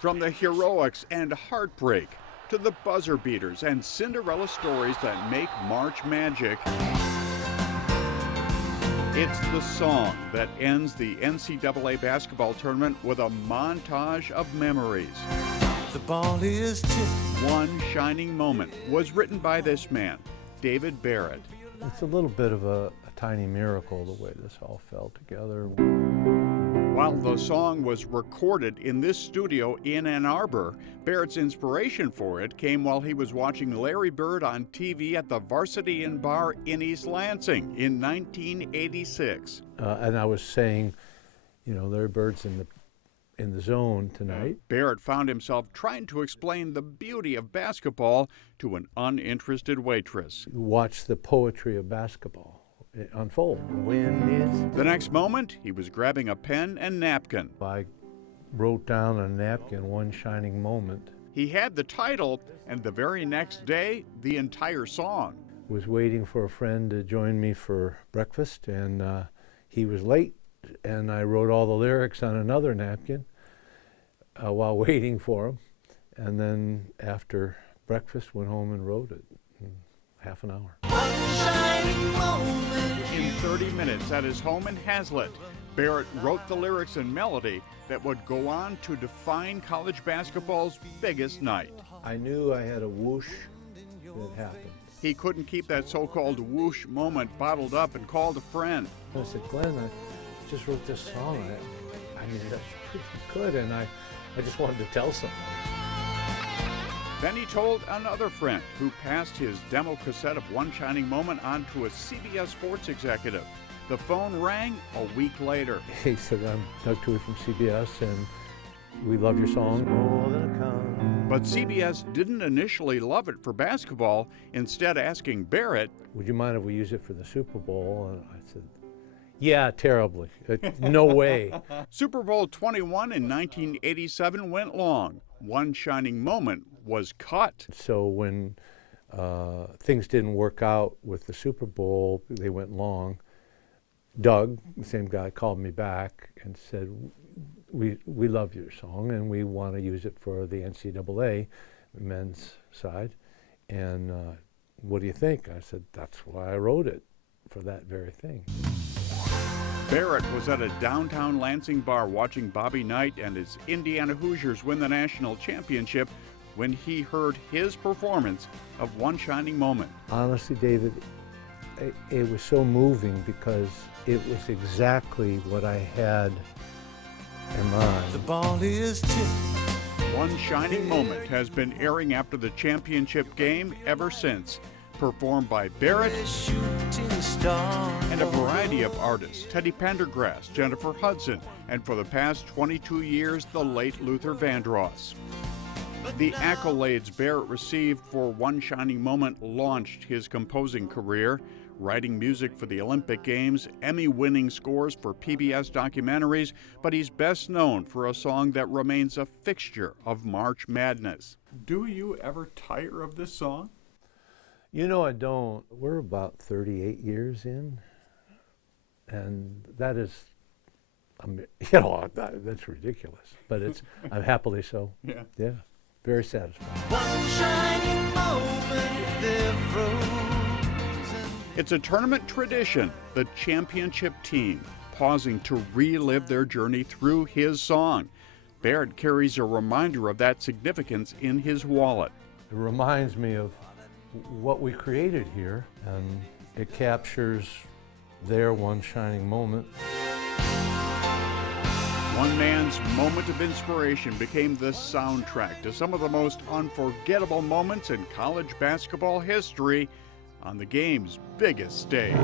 From the heroics and heartbreak to the buzzer beaters and Cinderella stories that make March magic, it's the song that ends the NCAA basketball tournament with a montage of memories. The ball is tipped. One Shining Moment was written by this man, David Barrett. It's a little bit of a tiny miracle the way this all fell together. While the song was recorded in this studio in Ann Arbor, Barrett's inspiration for it came while he was watching Larry Bird on TV at the Varsity Inn Bar in East Lansing in 1986. And I was saying, you know, Larry Bird's in the zone tonight. Barrett found himself trying to explain the beauty of basketball to an uninterested waitress. Watch the poetry of basketball unfold. The next moment, he was grabbing a pen and napkin. I wrote down on a napkin, One Shining Moment. He had the title, and the very next day, the entire song. Was waiting for a friend to join me for breakfast, and he was late, and I wrote all the lyrics on another napkin while waiting for him, and then after breakfast went home and wrote it in half an hour. In 30 minutes at his home in Hazlitt, Barrett wrote the lyrics and melody that would go on to define college basketball's biggest night. I knew I had a whoosh that happened. He couldn't keep that so-called whoosh moment bottled up and called a friend. I said, Glenn, I just wrote this song. I mean, that's pretty good, and I just wanted to tell somebody. Then he told another friend who passed his demo cassette of One Shining Moment on to a CBS Sports executive. The phone rang a week later. He said, I'm Doug Toohey from CBS, and we love your song. But CBS didn't initially love it for basketball, instead asking Barrett, would you mind if we use it for the Super Bowl? And I said, yeah, terribly. No way. Super Bowl 21 in 1987 went long. One Shining Moment was cut. So when things didn't work out with the Super Bowl, they went long. Doug, the same guy, called me back and said, we love your song and we want to use it for the NCAA men's side. And what do you think? I said, that's why I wrote it, for that very thing. Barrett was at a downtown Lansing bar watching Bobby Knight and his Indiana Hoosiers win the national championship when he heard his performance of One Shining Moment. Honestly, David, it was so moving because it was exactly what I had in mind. The ball is tipped. One Shining Moment has been airing after the championship game ever since. Performed by Barrett and a variety of artists, Teddy Pendergrass, Jennifer Hudson, and for the past 22 years, the late Luther Vandross. The accolades Barrett received for One Shining Moment launched his composing career, writing music for the Olympic Games, Emmy-winning scores for PBS documentaries, but he's best known for a song that remains a fixture of March Madness. Do you ever tire of this song? You know, I don't. We're about 38 years in, and that is, you know, that's ridiculous. But I'm happily so. Yeah. Yeah, very satisfied. One shining moment, they're frozen. It's a tournament tradition, the championship team pausing to relive their journey through his song. Barrett carries a reminder of that significance in his wallet. It reminds me of what we created here, and it captures their one shining moment. One man's moment of inspiration became the soundtrack to some of the most unforgettable moments in college basketball history on the game's biggest stage.